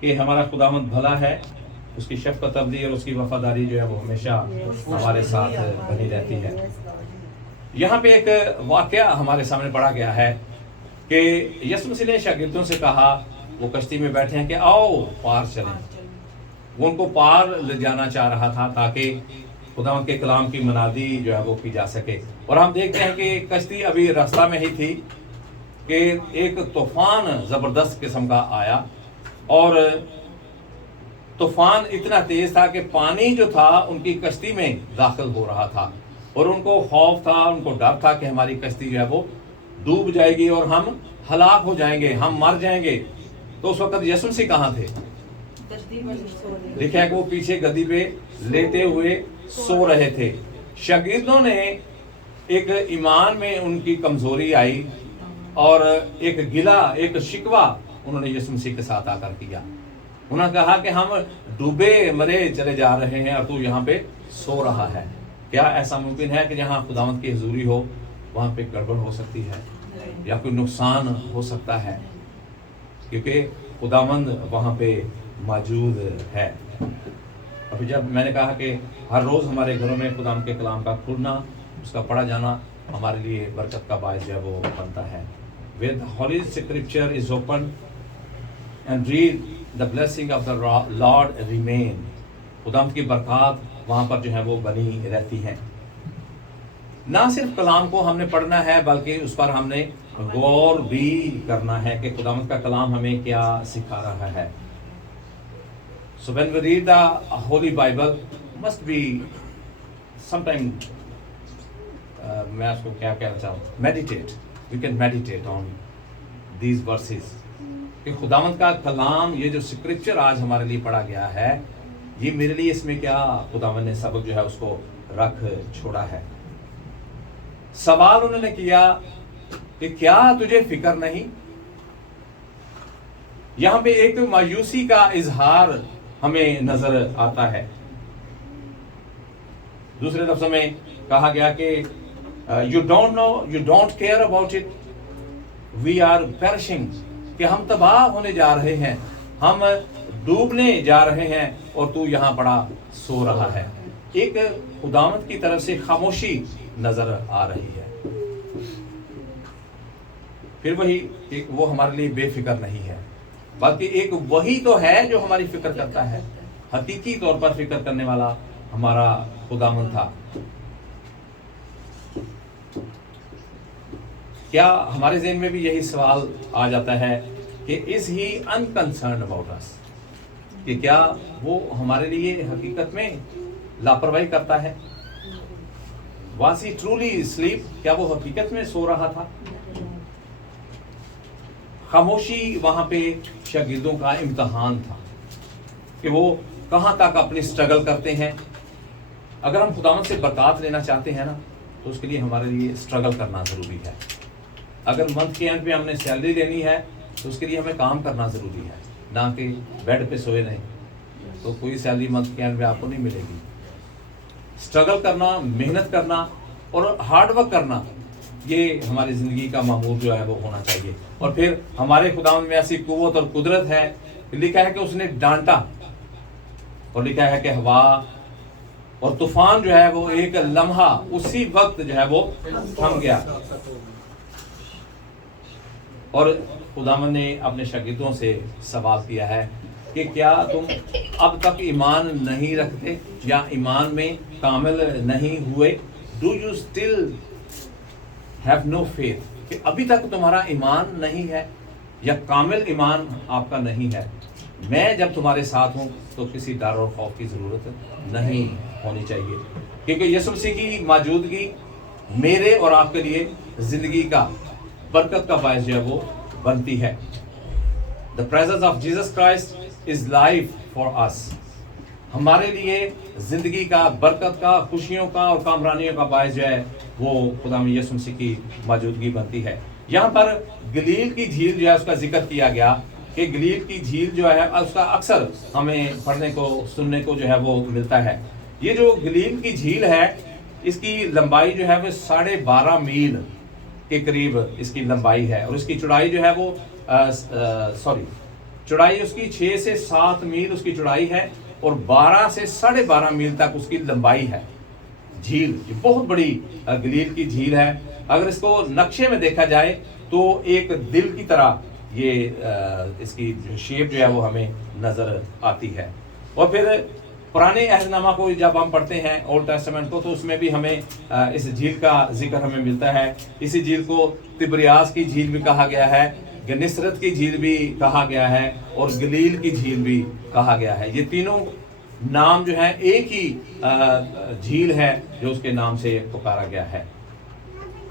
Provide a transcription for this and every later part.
کہ ہمارا خداوند بھلا ہے، اس کی شفقت ابدی اور اس کی وفاداری جو ہے وہ ہمیشہ ہمارے ساتھ بنی رہتی ہے۔ یہاں پہ ایک واقعہ ہمارے سامنے پڑھا گیا ہے کہ یسوع مسیح نے شاگردوں سے کہا، وہ کشتی میں بیٹھے ہیں، کہ آؤ پار چلیں۔ وہ ان کو پار لے جانا چاہ رہا تھا تاکہ خداوند کے کلام کی منادی جو ہے وہ کی جا سکے۔ اور ہم دیکھتے ہیں کہ کشتی ابھی راستہ میں ہی تھی کہ ایک طوفان زبردست قسم کا آیا، اور طوفان اتنا تیز تھا کہ پانی جو تھا ان کی کشتی میں داخل ہو رہا تھا، اور ان کو خوف تھا، ان کو ڈر تھا کہ ہماری کشتی جو ہے وہ ڈوب جائے گی اور ہم ہلاک ہو جائیں گے، ہم مر جائیں گے۔ تو اس وقت یسوع مسیح کہاں تھے؟ دیکھیں کہ وہ پیچھے گدی پہ لیٹے ہوئے سو رہے تھے۔ شاگردوں نے ایک ایمان میں ان کی کمزوری آئی، اور ایک گلہ، ایک شکوہ انہوں نے یسوع مسیح کے ساتھ آ کر کیا۔ انہوں نے کہا کہ ہم ڈوبے مرے چلے جا رہے ہیں اور تو یہاں پہ سو رہا ہے۔ کیا ایسا ممکن ہے کہ جہاں خداوند کی حضوری ہو وہاں پہ گڑبڑ ہو سکتی ہے یا کوئی نقصان ہو سکتا ہے؟ کیونکہ خداوند وہاں پہ موجود ہے۔ ابھی جب میں نے کہا کہ ہر روز ہمارے گھروں میں خداوند کے کلام کا کھلنا، اس کا پڑھا جانا ہمارے لیے برکت کا باعث جو ہے وہ بنتا ہے۔ Where the Holy Scripture is open and read, the blessing of the Lord remain. خداوند کی برکات وہاں پر جو ہے وہ بنی رہتی ہیں۔ نہ صرف کلام کو ہم نے پڑھنا ہے بلکہ اس پر ہم نے غور بھی کرنا ہے کہ خداوند کا کلام ہمیں کیا سکھا رہا ہے۔ So when we read the Holy Bible, must be sometime میں اس کو کیا کہنا چاہوں، meditate. We can meditate on these verses. کہ خداوند کا کلام، یہ جو سکرپچر آج ہمارے لیے پڑھا گیا ہے، یہ میرے لیے اس میں کیا خداوند نے سبق جو ہے اس کو رکھ چھوڑا ہے۔ سوال انہوں نے کیا کہ کیا تجھے فکر نہیں؟ یہاں پہ ایک مایوسی کا اظہار ہمیں نظر آتا ہے۔ دوسرے لفظوں میں کہا گیا کہ you don't know, you don't care about it, we are perishing، کہ ہم تباہ ہونے جا رہے ہیں، ہم ڈوبنے جا رہے ہیں اور تو یہاں پڑا سو رہا ہے۔ ایک خداوند کی طرف سے خاموشی نظر آ رہی ہے۔ پھر وہی ایک وہ ہمارے لیے بے فکر نہیں ہے، بلکہ ایک وہی تو ہے جو ہماری فکر کرتا ہے۔ حقیقی طور پر فکر کرنے والا ہمارا خداوند تھا۔ کیا ہمارے ذہن میں بھی یہی سوال آ جاتا ہے کہ is he unconcerned about us؟ کہ کیا وہ ہمارے لیے حقیقت میں لاپرواہی کرتا ہے؟ Was he truly asleep؟ کیا وہ حقیقت میں سو رہا تھا؟ خاموشی وہاں پہ شاگردوں کا امتحان تھا کہ وہ کہاں تک اپنی سٹرگل کرتے ہیں۔ اگر ہم خداوند سے برکات لینا چاہتے ہیں نا تو اس کے لیے ہمارے لیے سٹرگل کرنا ضروری ہے۔ اگر منتھ کے اینڈ پہ ہم نے سیلری لینی ہے تو اس کے لیے ہمیں کام کرنا ضروری ہے، نہ کہ بیڈ پہ سوئے نہیں، تو کوئی سیلری منتھ کے اینڈ پہ آپ کو نہیں ملے گی۔ سٹرگل کرنا، محنت کرنا اور ہارڈ ورک کرنا، یہ ہماری زندگی کا معمول جو ہے وہ ہونا چاہیے۔ اور پھر ہمارے خداوند میں ایسی قوت اور قدرت ہے، لکھا ہے کہ اس نے ڈانٹا، اور لکھا ہے کہ ہوا اور طوفان جو ہے وہ ایک لمحہ اسی وقت جو ہے وہ تھم گیا۔ اور خداوند نے اپنے شاگردوں سے سوال کیا ہے کہ کیا تم اب تک ایمان نہیں رکھتے یا ایمان میں کامل نہیں ہوئے؟ Do you still have no faith؟ کہ ابھی تک تمہارا ایمان نہیں ہے یا کامل ایمان آپ کا نہیں ہے۔ میں جب تمہارے ساتھ ہوں تو کسی ڈر اور خوف کی ضرورت نہیں ہونی چاہیے، کیونکہ یسوع مسیح کی موجودگی میرے اور آپ کے لیے زندگی کا برکت کا باعث جو ہے وہ بنتی ہے۔ The presence of Jesus Christ is life for us۔ ہمارے لیے زندگی کا، برکت کا، خوشیوں کا اور کامرانیوں کا باعث جو ہے وہ خدا یسوع مسیح کی موجودگی بنتی ہے۔ یہاں پر گلیل کی جھیل جو ہے اس کا ذکر کیا گیا کہ گلیل کی جھیل جو ہے اس کا اکثر ہمیں پڑھنے کو، سننے کو جو ہے وہ ملتا ہے۔ یہ جو گلیل کی جھیل ہے اس کی لمبائی جو ہے وہ 12.5 میل کے قریب اس کی لمبائی ہے، اور اس کی چوڑائی جو ہے وہ چوڑائی اس کی 6 سے 7 میل اس کی چوڑائی ہے اور 12 سے 12.5 میل تک اس کی لمبائی ہے. جھیل یہ بہت بڑی گلیل کی جھیل ہے. اگر اس کو نقشے میں دیکھا جائے تو ایک دل کی طرح یہ اس کی شیپ جو ہے وہ ہمیں نظر آتی ہے. اور پھر پرانے عہد نامہ کو جب ہم پڑھتے ہیں اولڈ ٹیسٹمنٹ کو تو اس میں بھی ہمیں اس جھیل کا ذکر ہمیں ملتا ہے. اسی جھیل کو تبریاس کی جھیل بھی کہا گیا ہے, گنسرت کی جھیل بھی کہا گیا ہے اور گلیل کی جھیل بھی کہا گیا ہے. یہ تینوں نام جو ہیں ایک ہی جھیل ہے جو اس کے نام سے پکارا گیا ہے.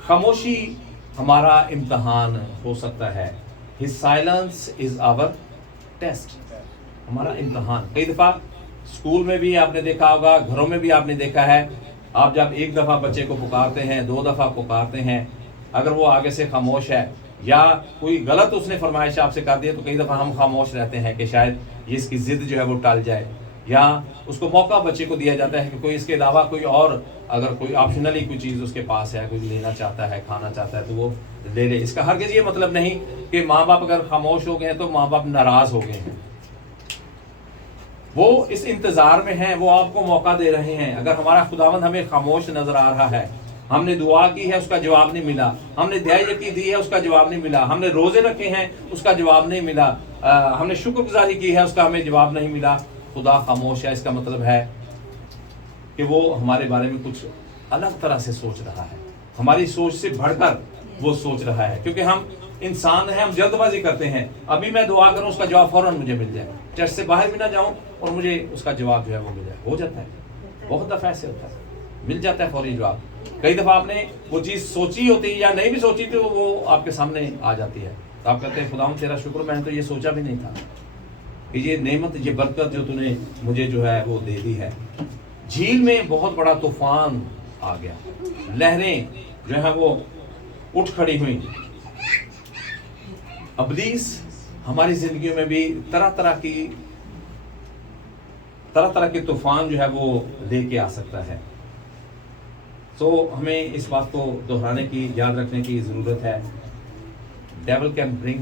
خاموشی ہمارا امتحان ہو سکتا ہے. His silence is our test. ہمارا امتحان. کئی دفعہ اسکول میں بھی آپ نے دیکھا ہوگا, گھروں میں بھی آپ نے دیکھا ہے, آپ جب ایک دفعہ بچے کو پکارتے ہیں, 2 دفعہ پکارتے ہیں, اگر وہ آگے سے خاموش ہے یا کوئی غلط اس نے فرمائش آپ سے کر دی تو کئی دفعہ ہم خاموش رہتے ہیں کہ شاید یہ اس کی ضد جو ہے وہ ٹل جائے, یا اس کو موقع بچے کو دیا جاتا ہے کہ کوئی اس کے علاوہ کوئی اور اگر کوئی آپشنلی کوئی چیز اس کے پاس ہے, کوئی لینا چاہتا ہے, کھانا چاہتا ہے تو وہ لے لے. اس کا ہرگز یہ مطلب نہیں کہ ماں باپ اگر خاموش ہو گئے ہیں تو ماں باپ ناراض ہو گئے ہیں. وہ اس انتظار میں ہیں, وہ آپ کو موقع دے رہے ہیں. اگر ہمارا خداوند ہمیں خاموش نظر آ رہا ہے, ہم نے دعا کی ہے اس کا جواب نہیں ملا, ہم نے دعائیں یقین دی ہے اس کا جواب نہیں ملا, ہم نے روزے رکھے ہیں اس کا جواب نہیں ملا, ہم نے شکر گزاری کی ہے اس کا ہمیں جواب نہیں ملا, خدا خاموش ہے, اس کا مطلب ہے کہ وہ ہمارے بارے میں کچھ الگ طرح سے سوچ رہا ہے, ہماری سوچ سے بڑھ کر وہ سوچ رہا ہے. کیونکہ ہم انسان ہیں, ہم جلد بازی کرتے ہیں. ابھی میں دعا کروں اس کا جواب فوراً مجھے مل جائے, چرچ سے باہر بھی نہ جاؤں اور مجھے اس کا جواب جو ہے وہ مل جائے. ہو جاتا ہے, بہت دفعہ ایسے ہوتا ہے, مل جاتا ہے فوری جواب. کئی دفعہ آپ نے وہ چیز سوچی ہوتی یا نہیں بھی سوچی تھی, وہ آپ کے سامنے آ جاتی ہے. تو آپ کہتے ہیں خداوند تیرا شکر, میں نے تو یہ سوچا بھی نہیں تھا کہ یہ نعمت, یہ برکت جو تو نے مجھے جو ہے وہ دے دی ہے. جھیل میں بہت بڑا طوفان آ گیا, لہریں جو ہیں وہ اٹھ کھڑی ہوئیں. ابلیس ہماری زندگیوں میں بھی طرح طرح کے طوفان جو ہے وہ لے کے آ سکتا ہے. تو ہمیں اس بات کو دہرانے کی, یاد رکھنے کی ضرورت ہے. Devil can bring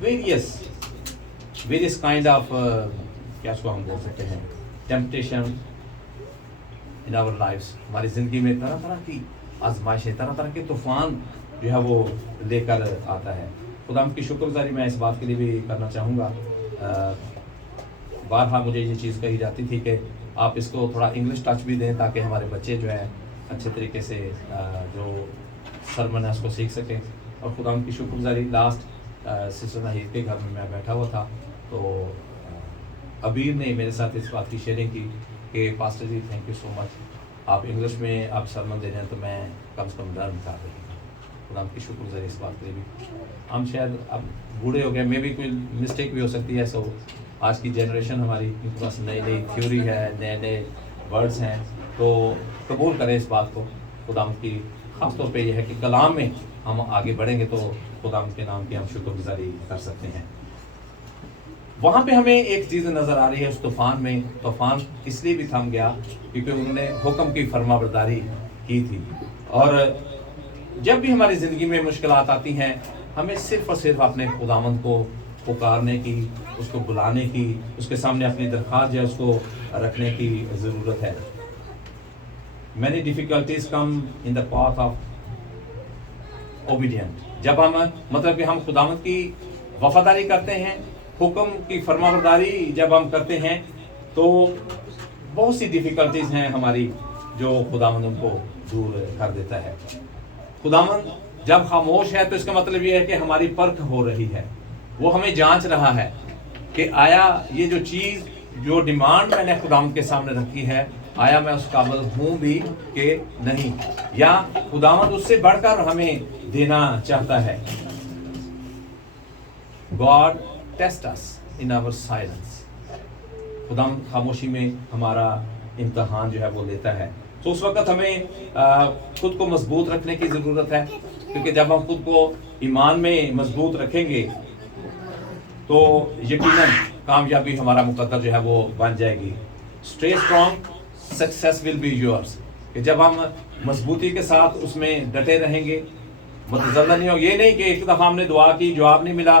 various kind of کیا اس کو ہم بول سکتے ہیں, ٹیمپٹیشن ان آور لائفس. ہماری زندگی میں طرح طرح کی آزمائشیں, طرح طرح کے طوفان جو ہے وہ لے کر آتا ہے. خدا کی شکر گزاری میں اس بات کے لیے بھی کرنا چاہوں گا. بارہا مجھے یہ چیز کہی جاتی تھی کہ آپ اس کو تھوڑا انگلش ٹچ بھی دیں تاکہ ہمارے بچے جو ہیں اچھے طریقے سے جو سرمن ہے اس کو سیکھ سکیں. اور خدا کی شکر گزاری لاسٹ سسٹر ناہید کے گھر میں میں بیٹھا ہوا تھا تو ابیر نے میرے ساتھ اس بات کی شیئرنگ کی کہ pastor ji thank you so much, آپ انگلش میں آپ سرمن دے رہے ہیں تو میں کم سے کم لرن کر رہی ہوں. خدا کی شکر گزاری اس بات کے لیے بھی. ہم شاید اب بوڑھے ہو گئے, میں بھی کوئی مسٹیک بھی ہو سکتی ہے. سو آج کی جنریشن ہماری کے پاس نئی تھیوری ہے, نئے ورڈز ہیں, تو قبول کریں اس بات کو. خدا کی خاص طور پہ یہ ہے کہ کلام میں ہم آگے بڑھیں گے تو خدا کے نام کی ہم شکر گزاری کر سکتے ہیں. وہاں پہ ہمیں ایک چیز نظر آ رہی ہے اس طوفان میں. طوفان اس لیے بھی تھم گیا کیونکہ انہوں نے حکم کی فرما برداری کی تھی. اور جب بھی ہماری زندگی میں مشکلات آتی ہیں ہمیں صرف اور صرف اپنے خداوند کو پکارنے کی, اس کو بلانے کی, اس کے سامنے اپنی درخواست جو ہے اس کو رکھنے کی ضرورت ہے. Many difficulties come in the path of obedience. جب ہم مطلب کہ ہم خداوند کی وفاداری کرتے ہیں, حکم کی فرما برداری جب ہم کرتے ہیں تو بہت سی ڈیفیکلٹیز ہیں ہماری جو خداوند ان کو دور کر دیتا ہے. خداوند جب خاموش ہے تو اس کا مطلب یہ ہے کہ ہماری پرکھ ہو رہی ہے, وہ ہمیں جانچ رہا ہے کہ آیا یہ جو چیز, جو ڈیمانڈ میں نے خداوند کے سامنے رکھی ہے, آیا میں اس قابل ہوں بھی کہ نہیں, یا خداوند اس سے بڑھ کر ہمیں دینا چاہتا ہے. God test us in our silence. خداوند خاموشی میں ہمارا امتحان جو ہے وہ لیتا ہے. تو اس وقت ہمیں خود کو مضبوط رکھنے کی ضرورت ہے, کیونکہ جب ہم خود کو ایمان میں مضبوط رکھیں گے تو یقیناً کامیابی ہمارا مقدر جو ہے وہ بن جائے گی. Stay strong, success will be yours. کہ جب ہم مضبوطی کے ساتھ اس میں ڈٹے رہیں گے, متزلزل نہیں ہو. یہ نہیں کہ ایک دفعہ ہم نے دعا کی, جواب نہیں ملا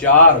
4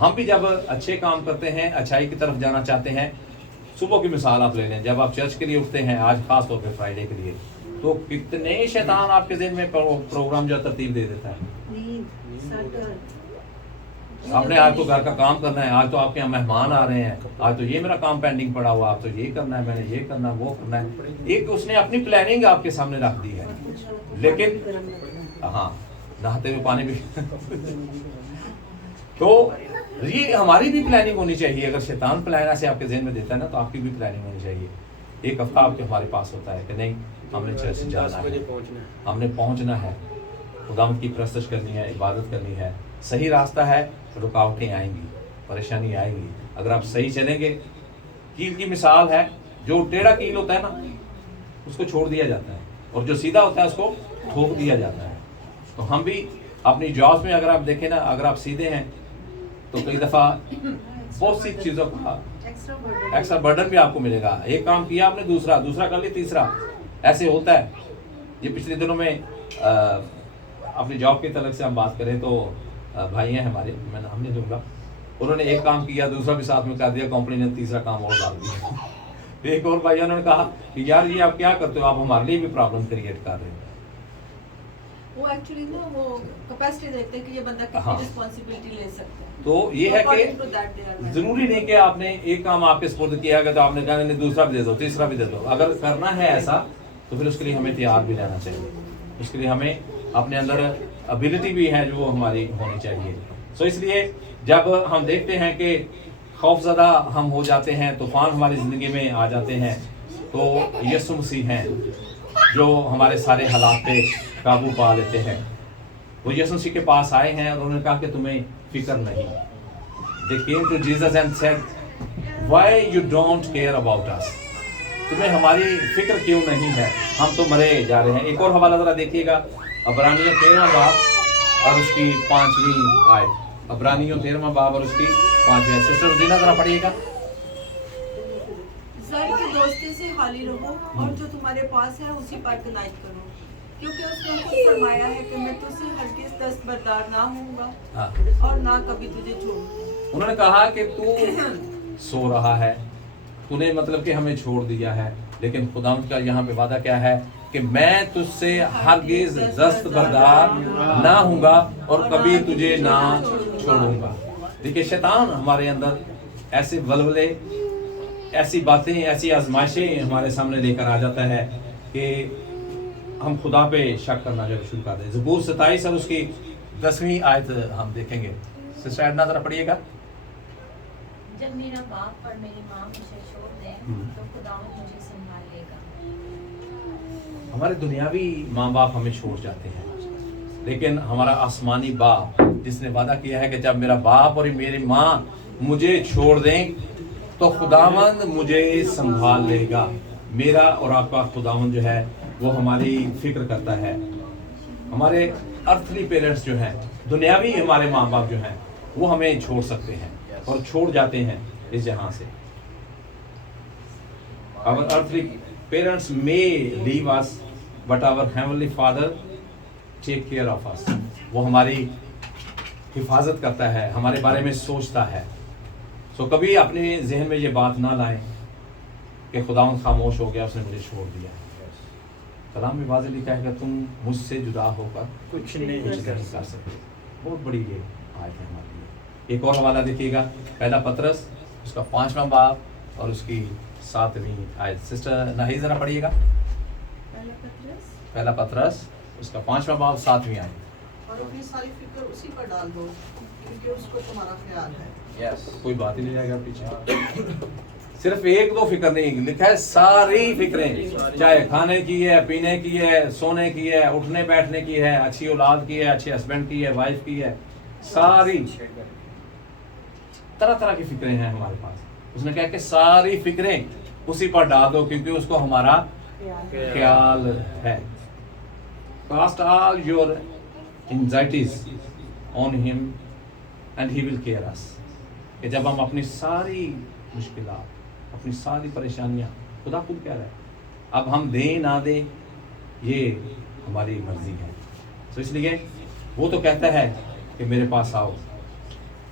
ہم بھی جب اچھے کام کرتے ہیں، اچھائی کی طرف جانا چاہتے ہیں، صبح کی مثال آپ لے لیں، جب آپ چرچ کے لیے اٹھتے ہیں، آج خاص طور پہ فرائیڈے کے لیے، تو کتنے شیطان آپ کے ذہن میں پروگرام جو ترتیب دے دیتا ہے. آپ نے آج تو گھر کا کام کرنا ہے، آج تو آپ کے یہاں مہمان آ رہے ہیں، آج تو یہ میرا کام پینڈنگ پڑا ہوا، آپ تو یہ کرنا ہے، میں نے یہ کرنا ہے، وہ کرنا ہے. ایک اس نے اپنی پلاننگ آپ کے سامنے رکھ دی ہے. لیکن ہاں، نہاتے ہوئے پانی بھی تو یہ ہماری بھی پلاننگ ہونی چاہیے. اگر شیطان پلان ایسے آپ کے ذہن میں دیتا ہے نا، تو آپ کی بھی پلاننگ ہونی چاہیے. ایک ہفتہ آپ کے ہمارے پاس ہوتا ہے کہ نہیں، ہم نے چرچ جانا ہے، ہم نے پہنچنا ہے، خداوند کی پرستش کرنی ہے، عبادت کرنی ہے. صحیح راستہ ہے، رکاوٹیں آئیں گی، پریشانی آئے گی. اگر آپ صحیح چلیں گے، کیل کی مثال ہے، جو ٹیڑھا کیل ہوتا ہے نا، اس کو چھوڑ دیا جاتا ہے، اور جو سیدھا ہوتا ہے اس کو ٹھوک دیا جاتا ہے. تو ہم بھی اپنی جابس میں اگر آپ دیکھیں نا، اگر آپ سیدھے ہیں تو کئی دفعہ بہت سی چیزوں کا ایکسٹرا برڈن بھی آپ کو ملے گا. ایک کام کیا آپ نے، دوسرا کر لی، تیسرا، ایسے ہوتا ہے. یہ پچھلے دنوں میں اپنی جاب کے تعلق سے ہم بات کریں تو بھائی ہیں ہمارے، میں نام نہیں دوں گا، انہوں نے ایک کام کیا، دوسرا بھی ساتھ میں کر دیا، کمپنی نے تیسرا کام اور ڈال دیا. ایک اور بھائی نے کہا کہ یار یہ آپ کیا کرتے ہو، آپ ہمارے لیے بھی پرابلم کریٹ کر رہے ہیں. وہ ایکچولی نا وہ کیپیسٹی دیکھتے ہیں کہ یہ بندہ کتنی رسپانسبلٹی لے سکتا ہے. تو یہ ہے کہ ضروری نہیں کہ آپ نے ایک کام آپ کے سپرد کیا گیا تو آپ نے کہا نہیں دوسرا بھی دے دو، تیسرا بھی دے دو. اگر کرنا ہے ایسا تو پھر اس کے لیے ہمیں تیار بھی رہنا چاہیے. اس کے لیے ہمیں اپنے اندر ابیلٹی بھی ہے جو ہماری ہونی چاہیے. سو اس لیے جب ہم دیکھتے ہیں کہ خوف زدہ ہم ہو جاتے ہیں، طوفان ہماری زندگی میں آ جاتے ہیں، تو یسوع مسیح ہیں جو ہمارے سارے حالات پہ قابو پا لیتے ہیں. وہ یسوع مسیح کے پاس آئے ہیں اور انہوں نے کہا کہ تمہیں فکر نہیں. They came to Jesus and said, why you don't care about us? تمہیں ہماری فکر کیوں نہیں ہے، ہم تو مرے جا رہے ہیں. ایک اور حوالہ ذرا دیکھیے گا، عبرانیوں 13واں باب اور اس کی 5ویں آیت. عبرانیوں 13واں باب اور اس کی 5ویں آیت. سسٹر زینہ ذرا پڑھیے گا. ظاہر کی دوستی سے خالی رہو اور جو تمہارے پاس ہے اسی پر قناعت کرو، کیونکہ اس نے خود فرمایا ہے کہ میں تجھ سے ہرگز دستبردار نہ ہوں گا اور نہ کبھی تجھے چھوڑوں گا. انہوں نے کہا کہ تو سو رہا ہے، تو نے مطلب کہ ہمیں چھوڑ دیا ہے، لیکن خداوند کا یہاں پہ وعدہ کیا ہے کہ میں تجھ سے ہرگز دستبردار نہ ہوں گا اور کبھی تجھے نہ چھوڑوں گا. دیکھیے شیطان ہمارے اندر ایسے ولولے، ایسی باتیں، ایسی آزمائشیں ہمارے سامنے لے کر آ جاتا ہے کہ ہم خدا پہ شک کرنا جو شروع کر دیں. زبور 27 اور اس کی 10ویں آیت ہم دیکھیں گے. سسٹر ایڈنا ذرا پڑھیے گا. جب میرا باپ اور میری ماں مجھے چھوڑ دیں تو خداوند مجھے سنبھال لے گا. ہمارے دنیاوی ماں باپ ہمیں چھوڑ جاتے ہیں، لیکن ہمارا آسمانی باپ جس نے وعدہ کیا ہے کہ جب میرا باپ اور میری ماں مجھے چھوڑ دیں تو خداوند مجھے سنبھال لے گا. میرا اور آپ کا خداوند جو ہے وہ ہماری فکر کرتا ہے. ہمارے ارتھلی پیرنٹس جو ہیں، دنیاوی ہمارے ماں باپ جو ہیں، وہ ہمیں چھوڑ سکتے ہیں اور چھوڑ جاتے ہیں اس جہاں سے. Our earthly parents may leave us, but our heavenly Father take care of us. وہ ہماری حفاظت کرتا ہے، ہمارے بارے میں سوچتا ہے. سو کبھی اپنے ذہن میں یہ بات نہ لائیں کہ خداوند خاموش ہو گیا، اس نے مجھے چھوڑ دیا. کلام میں واضح لکھا ہے کہ تم مجھ سے جدا ہو کر کچھ نہیں کر سکتے. بہت بڑی یہ آیت ہے ہمارے لیے. ایک اور حوالہ دیکھیے گا، پہلا پطرس اس کا 5واں باب اور اس کی 7ویں آیت. سسٹر ناہی ذرا پڑھیے گا. پہلا پطرس اس کا 5واں باب 7ویں آیت. اور اپنی ساری فکر اسی پر ڈال دو کیونکہ اس کو تمہارا خیال ہے. کوئی بات ہی نہیں جائے گا پیچھے. صرف ایک دو فکر نہیں لکھا ہے، ساری فکریں، چاہے کھانے کی ہے، پینے کی ہے، سونے کی ہے، اٹھنے بیٹھنے کی ہے، اچھی اولاد کی ہے، اچھے ہسبینڈ کی ہے، وائف کی ہے، ساری طرح طرح کی فکریں ہیں ہمارے پاس. اس نے کہا کہ ساری فکریں اسی پر ڈال دو کیونکہ اس کو ہمارا خیال ہے. Cast all your anxieties on him and he will care us. کہ جب ہم اپنی ساری مشکلات، اپنی ساری پریشانیاں، خدا خود کہہ رہا ہے اب ہم دیں نہ دیں یہ ہماری مرضی ہے. تو اس لیے وہ تو کہتا ہے کہ میرے پاس آؤ،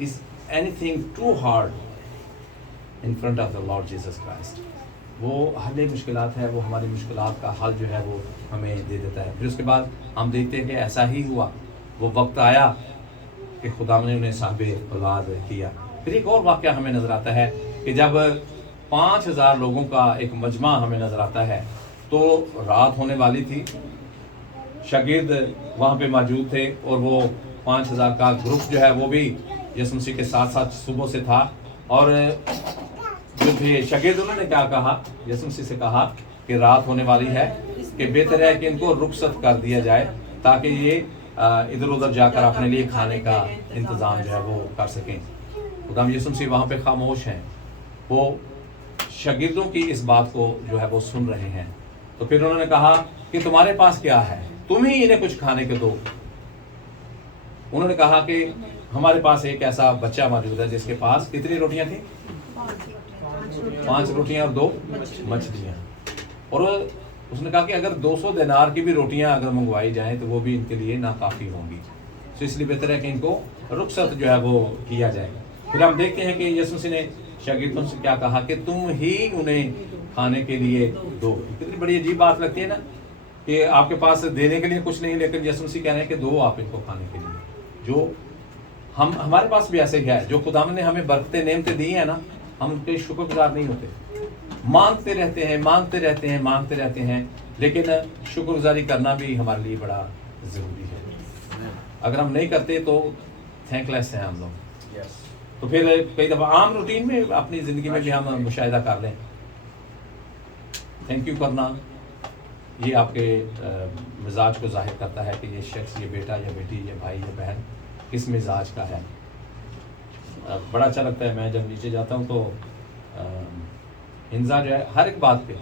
Is anything too hard in front of the Lord Jesus Christ. وہ حل مشکلات ہے، وہ ہماری مشکلات کا حل جو ہے وہ ہمیں دے دیتا ہے. پھر اس کے بعد ہم دیکھتے ہیں کہ ایسا ہی ہوا، وہ وقت آیا کہ خدا نے انہیں صاحب اولاد کیا. پھر ایک اور واقعہ ہمیں نظر آتا ہے کہ جب 5000 لوگوں کا ایک مجمع ہمیں نظر آتا ہے تو رات ہونے والی تھی، شاگرد وہاں پہ موجود تھے اور وہ 5000 کا گروپ جو ہے وہ بھی یسوع مسیح کے ساتھ ساتھ صبح سے تھا. اور جو تھے شاگرد، انہوں نے کیا کہا؟ یسوع مسیح سے کہا کہ رات ہونے والی ہے، کہ بہتر ہے کہ ان کو رخصت کر دیا جائے تاکہ یہ ادھر ادھر جا کر اپنے لیے کھانے کا انتظام جو ہے وہ کر سکیں. خدا یسوع مسیح وہاں پہ خاموش ہیں، وہ شاگردوں کی اس بات کو جو ہے وہ سن رہے ہیں. تو پھر انہوں نے کہا کہ تمہارے پاس کیا ہے، تم ہی انہیں کچھ کھانے کے دو. انہوں نے کہا کہ ہمارے پاس ایک ایسا بچہ موجود ہے جس کے پاس کتنی روٹیاں تھیں؟ 5 روٹیاں اور 2 مچھلیاں. اور اس نے کہا کہ اگر 200 دینار کی بھی روٹیاں اگر منگوائی جائیں تو وہ بھی ان کے لیے ناکافی ہوں گی، تو اس لیے بہتر ہے کہ ان کو رخصت جو ہے وہ کیا جائے. پھر ہم دیکھتے ہیں کہ یسوع مسیح نے شاگردوں سے کیا کہا کہ تم ہی انہیں کھانے کے لیے دو. کتنی بڑی عجیب بات لگتی ہے نا کہ آپ کے پاس دینے کے لیے کچھ نہیں، لیکن یسوع مسیح کہہ رہے ہیں کہ دو آپ ان کو کھانے کے لیے. جو ہمارے پاس بھی ایسے ہی ہے، جو خدا نے ہمیں برکتیں نعمتیں دی ہیں نا، ہم ان کے شکر گزار نہیں ہوتے، مانگتے رہتے ہیں مانگتے رہتے ہیں مانگتے رہتے ہیں، لیکن شکر گزاری کرنا بھی ہمارے لیے بڑا ضروری ہے. اگر ہم نہیں کرتے تو تھینک لیس ہیں ہم لوگ. تو پھر کئی دفعہ عام روٹین میں اپنی زندگی میں بھی ہم مشاہدہ کر لیں، تھینک یو کرنا یہ آپ کے مزاج کو ظاہر کرتا ہے کہ یہ شخص، یہ بیٹا یا بیٹی یا بھائی یا بہن کس مزاج کا ہے. بڑا اچھا لگتا ہے، میں جب نیچے جاتا ہوں تو ہنزا جو ہے ہر ایک بات پہ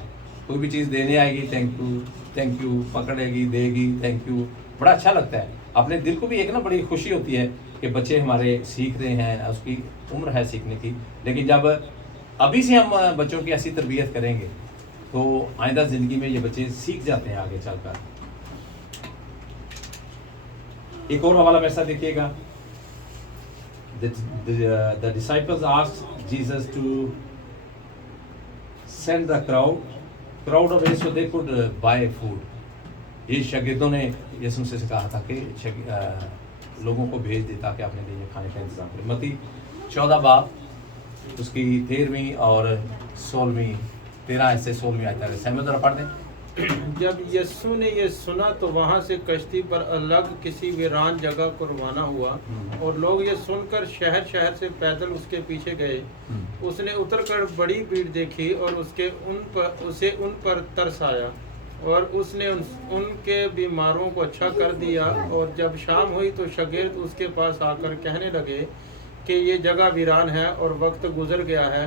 کوئی بھی چیز دینے آئے گی تھینک یو پکڑے گی دے گی تھینک یو. بڑا اچھا لگتا ہے، اپنے دل کو بھی ایک نا بڑی خوشی ہوتی ہے کہ بچے ہمارے سیکھ رہے ہیں، اس کی عمر ہے سیکھنے کی. لیکن جب ابھی سے ہم بچوں کی ایسی تربیت کریں گے تو آئندہ زندگی میں یہ بچے سیکھ جاتے ہیں آگے چل کر. ایک اور حوالہ میرے ساتھ دیکھیے گا. The disciples asked Jesus to send the crowd away so they could buy food. یہ شاگردوں نے یسوع مسیح سے کہا تھا کہ لوگوں کو بھیج دیتا کہ اپنے لیے کھانے کا انتظام کرے. متی 14 باب اس کی 13ویں اور 16ویں 13 سے 16ویں آیت تک سہمت ذرا پڑھ دیں. جب یسوع نے یہ سنا تو وہاں سے کشتی پر الگ کسی ویران جگہ کو روانہ ہوا، اور لوگ یہ سن کر شہر شہر سے پیدل اس کے پیچھے گئے. اس نے اتر کر بڑی بھیڑ دیکھی اور اسے ان پر ترس آیا، اور اس نے ان کے بیماروں کو اچھا کر دیا. اور جب شام ہوئی تو شاگرد اس کے پاس آ کر کہنے لگے کہ یہ جگہ ویران ہے اور وقت گزر گیا ہے،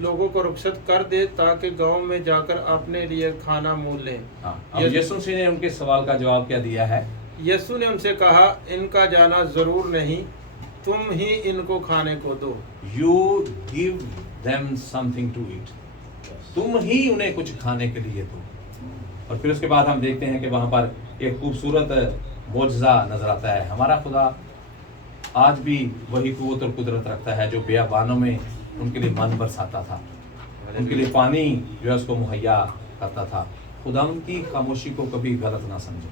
لوگوں کو رخصت کر دے تاکہ گاؤں میں جا کر اپنے لیے کھانا مول لیں. یسوع مسیح نے ان کے سوال کا جواب کیا دیا ہے؟ یسوع نے ان سے کہا، ان کا جانا ضرور نہیں، تم ہی ان کو کھانے کو دو. You give them something to eat. تم ہی انہیں کچھ کھانے کے لیے دو. اور پھر اس کے بعد ہم دیکھتے ہیں کہ وہاں پر ایک خوبصورت معجزہ نظر آتا ہے. ہمارا خدا آج بھی وہی قوت اور قدرت رکھتا ہے جو بیابانوں میں ان کے لیے من برساتا تھا، ان کے لیے پانی جو ہے اس کو مہیا کرتا تھا. خدا ان کی خاموشی کو کبھی غلط نہ سمجھے.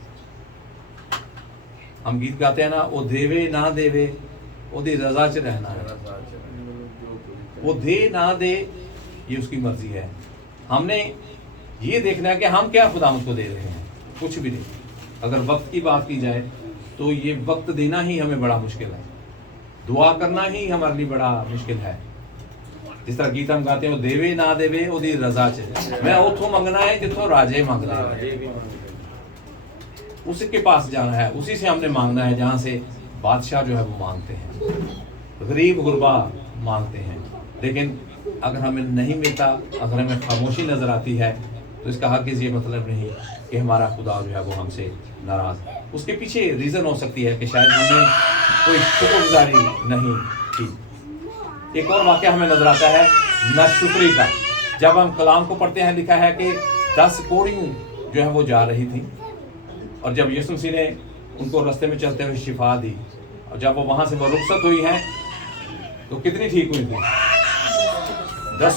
ہم گیت گاتے ہیں نا، وہ دیوے نہ دیوے وہ دی رضا چ رہنا ہے، وہ دے نہ دے یہ اس کی مرضی ہے. ہم نے یہ دیکھنا ہے کہ ہم کیا خداوند کو دے رہے ہیں. کچھ بھی نہیں. اگر وقت کی بات کی جائے تو یہ وقت دینا ہی ہمیں بڑا مشکل ہے، دعا کرنا ہی ہمارے لیے بڑا مشکل ہے. جس طرح گیت ہم گاتے ہیں، وہ دیوے نہ دیوے وہ دی رضا چ، میں اتوں منگنا ہے جتوں راجے منگنا ہے. اسی کے پاس جانا ہے، اسی سے ہم نے مانگنا ہے جہاں سے بادشاہ جو ہے وہ مانگتے ہیں، غریب غربا مانگتے ہیں. لیکن اگر ہمیں نہیں ملتا، اگر ہمیں خاموشی نظر آتی ہے تو اس کا ہرگز یہ مطلب نہیں کہ ہمارا خدا جو ہے وہ ہم سے ناراض. اس کے پیچھے ریزن ہو سکتی ہے کہ شاید ہم نے کوئی شکر گزاری نہیں کی. ایک اور واقعہ ہمیں نظر آتا ہے ناشکری کا. جب ہم کلام کو پڑھتے ہیں لکھا ہے کہ 10 کوڑیوں جو ہے وہ جا رہی تھیں، اور جب یسوع مسیح نے ان کو رستے میں چلتے ہوئے شفا دی، اور جب وہ وہاں سے وہ رخصت ہوئی ہیں تو کتنی ٹھیک ہوئی تھیں؟ 10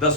10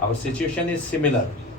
Our situation is similar,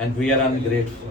and we are ungrateful।